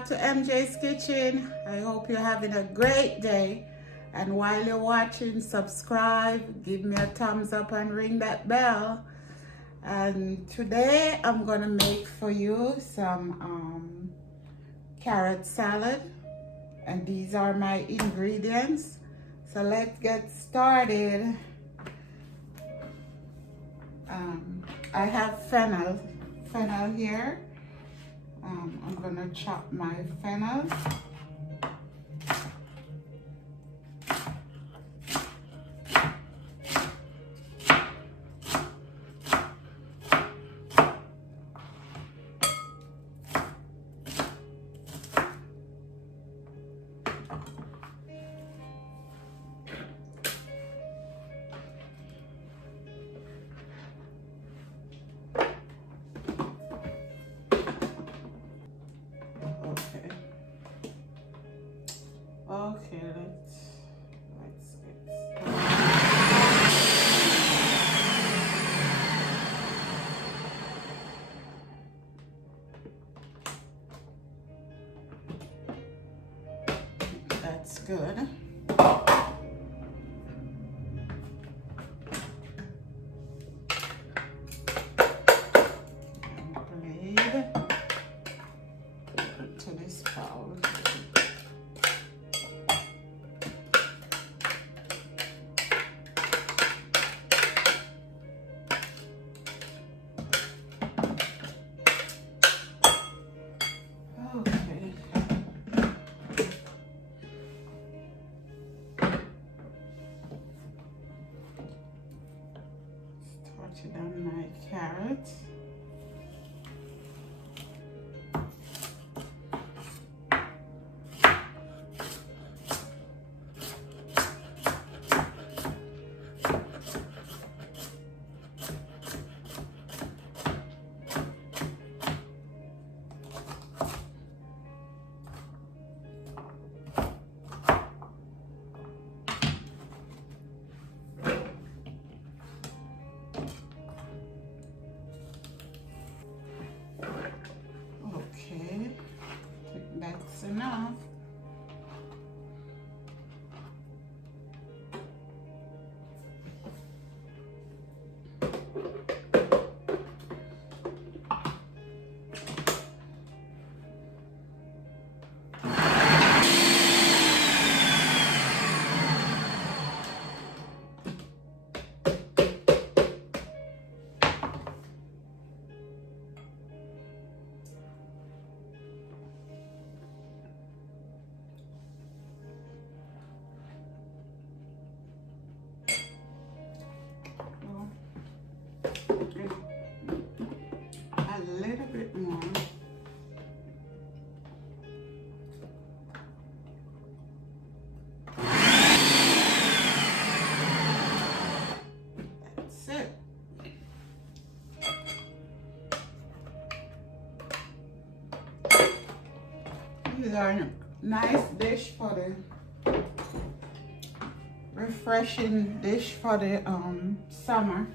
back to MJ's Kitchen. I hope you're having a great day. And while you're watching, subscribe, give me a thumbs up and ring that bell. And today I'm gonna make for you some carrot salad. And these are my ingredients. So let's get started. I have fennel here. I'm gonna chop my fennel. Okay, let's get started. That's good. Blade to this bowl. Touch on my carrot. That's enough. A little bit more. That's it. These are a nice dish for the refreshing dish for the summer.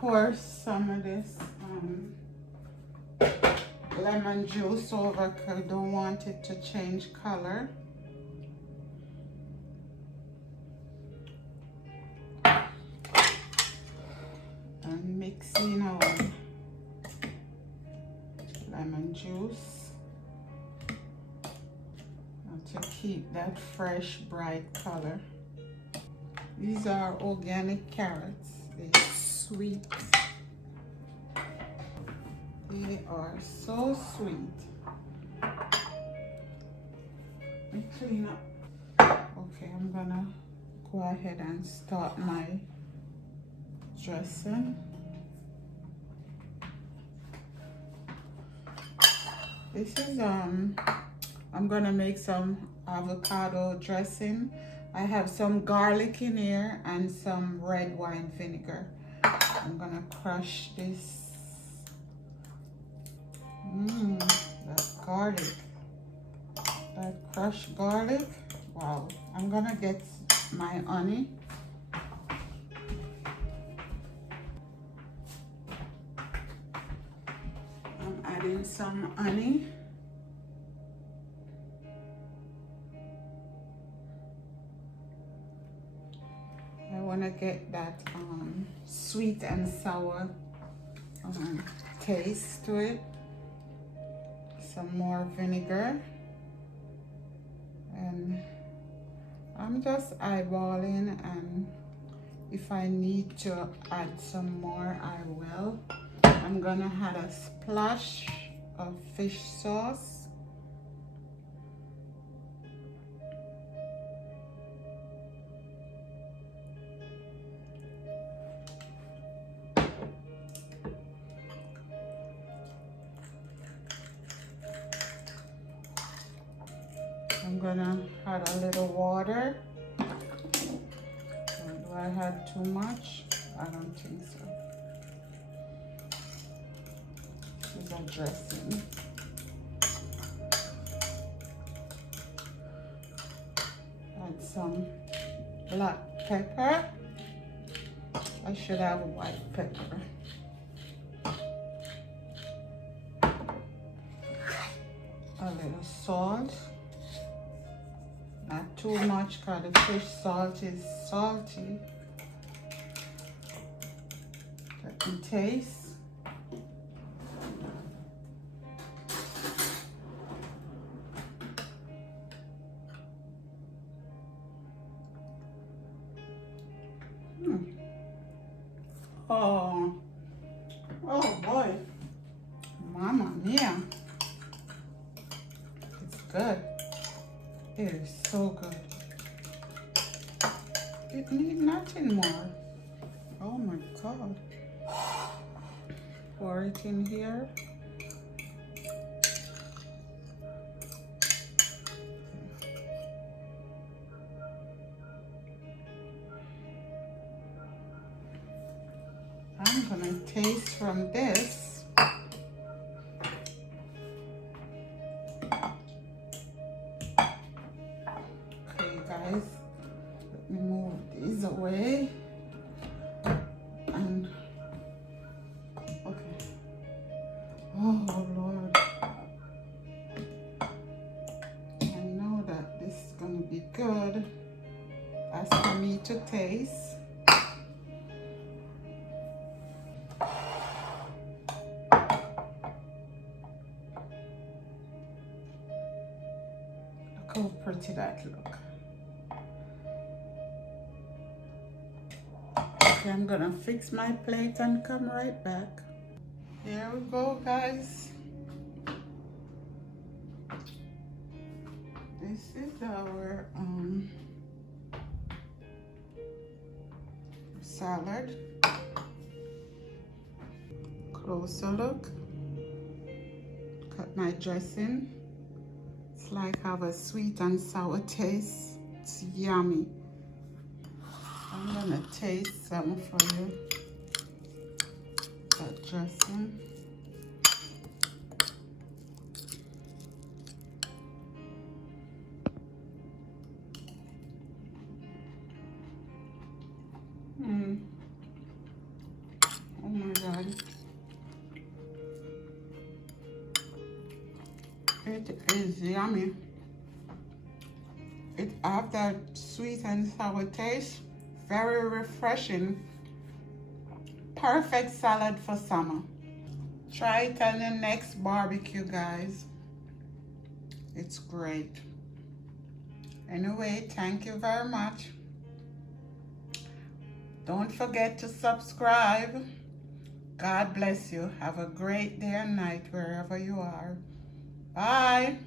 Pour some of this lemon juice over because I don't want it to change color. And mix in our lemon juice to keep that fresh, bright color. These are organic carrots. They're sweet. They are so sweet. Let me clean up. Okay, I'm gonna go ahead and start my dressing. This is I'm gonna make some avocado dressing. I have some garlic in here and some red wine vinegar. I'm gonna crush this. That garlic, that crushed garlic. Wow. I'm gonna get my honey. I'm adding some honey. I want to get that sweet and sour taste to it. Some more vinegar. And I'm just eyeballing, and if I need to add some more, I will. I'm gonna add a splash of fish sauce. I'm gonna add a little water. Or do I add too much? I don't think so. This is a dressing. Add some black pepper. I should have white pepper. A little salt. Not too much because the fish salt is salty. Let me taste. Oh boy. Mama mia. It's good. It is so good. It needs nothing more. Oh my God. Pour it in here. I'm gonna taste from this. Guys, let me move these away. And okay. Oh Lord, I know that this is gonna be good. As for me to taste. Look how pretty that looks. Okay, I'm gonna fix my plate and come right back. Here we go, guys. This is our salad. Closer look. Cut my dressing. It's like have a sweet and sour taste. It's yummy. I'm gonna taste some for you. That dressing. Oh my God. It is yummy. It has that sweet and sour taste. Very refreshing. Perfect salad for summer. Try it on the next barbecue, guys. It's great. Anyway, thank you very much. Don't forget to subscribe. God bless you. Have a great day and night wherever you are. Bye.